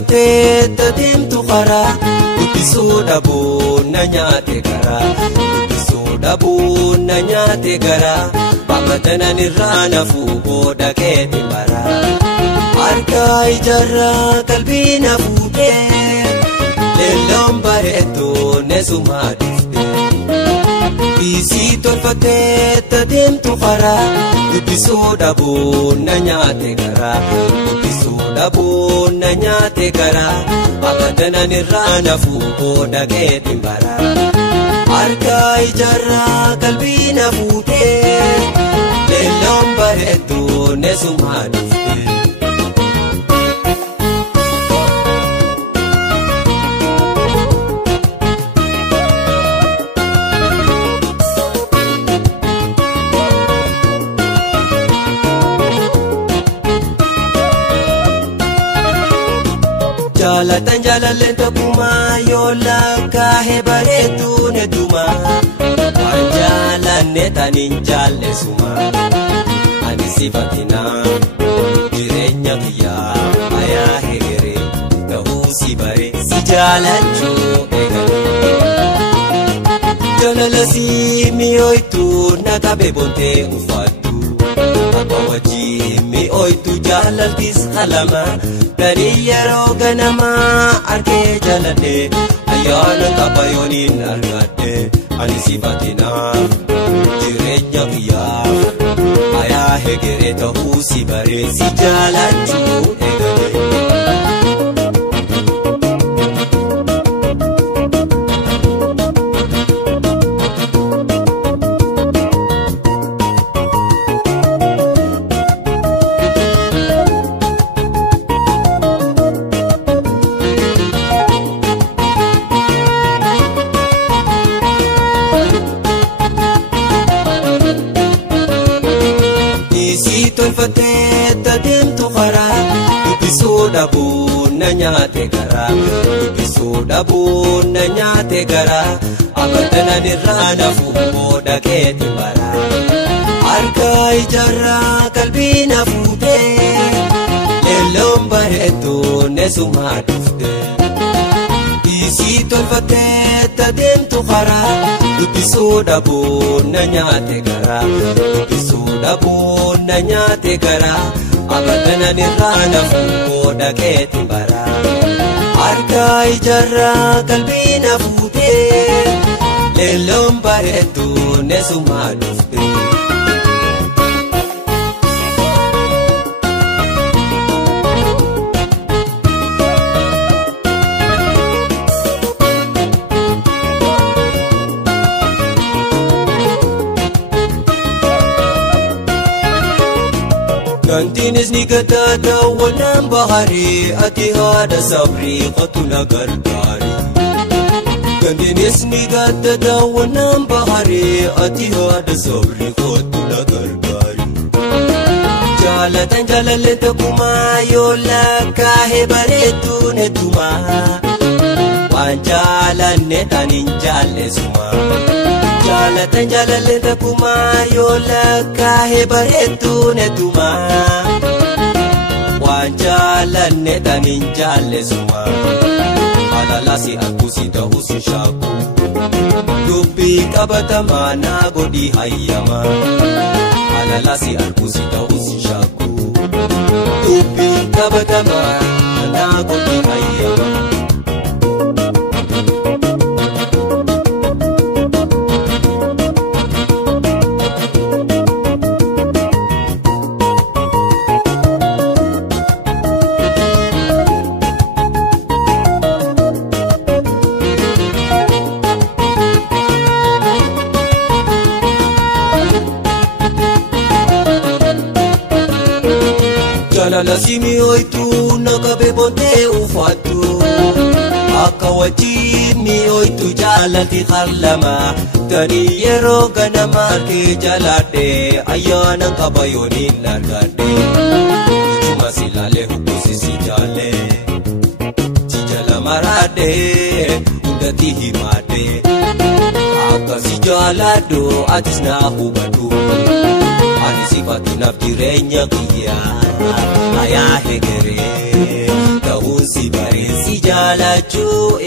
tolfatee tadeemtu karaa dubbisuu dhabuun na nyaate garaa dubbisuu dhabuun na nyaate garaa baamatanan irraa nafuu booda keeti maraa harkaa ijaarraa qalbii na fuudhee leelloon bareedduu neesumaa dhuftee isii tolfatee tadeemtu karaa dubbisuu dhabuun na nyaate garaa dubbisuu dhabuun na nyaate garaa baamatanan irraa nafuu booda keeti maraa harkaa ijaarraa qalbii na fuudhee leelloon bareedduu neesumaa dhuftee. Jaalatan jaalalleen tokkummaa yoo lakkaa'e bareedduu neetumaa waan jaalanne taniin jaalleesuma ani sifatinaa jireenya biyyaa ayaa hegeree ta'uu si bare si jaalachuu eegalee jaalala si mi'ooytu na qabe bontee uffattu akka wajjin mi'ooytu jaalaltis qalama. Dari yeroo ganamaa argee jaaladhee ayyaana qabayooniin argadhee ani sifatinaaf jireenya biyyaaf ayaa hegeree ta'uu si baree si jaalachuu eegalee. Tolfatee tadeemtu karaa dubbisuu dhabuun na nyaate garaa dubbisuu dhabuun na nyaate garaa abadanan irraa nafuu booda keeti maraa harkaa ijaarraa qalbii na fuudhee leelloon bareedduu neesumaa dhuftee isii tolfatee tadeemtu karaa dubbisuu dhabuun na nyaate garaa dubbisuu dhabuun na nyaate garaa abadanan irraa nafuu booda keeti maraa harkaa ijaarraa qalbii na fuudhee leelloon bareedduu neesumaa dhuftee. Kantiinis ni gataata wannaan baharii ati haadha sabrii qotu na gargaari. Kantiinis ni gataata wannaan baharii ati haadha sabrii qotu na gargaari. Jaalatan jaalalleen tokkummaa yoo lakkaa'e bareedduu neetumaa waan jaalanne taniin jaalleesuma. Jaalatan jaalalleen tokkummaa yoo lakkaa'e bareedduu neetumaa waan jaalanne taniin jaalleesuma. Alalaasi akkusi ta'uu si shaaku dubbii qabatamaa naa godhi hayyama. Alalaasi akkusi ta'uu si shaaku dubbii qabatamaa naa godhi hayyama. Jaalala si mi'ooytu na qabe bontee uffattu akka wajjin mi'ooytu jaalalti qalama tanii yeroo ganamaa argee jaaladhee ayyaana qabayooniin argadhee ijuma si laalee hubbusi si jaalee si jala maraadhee hundatti himaadhee akka si jaaladhu atis na hubadhu ani sifatinaaf jireenya kiyyaa ayaa hegeree ta'uun si bare. jechuu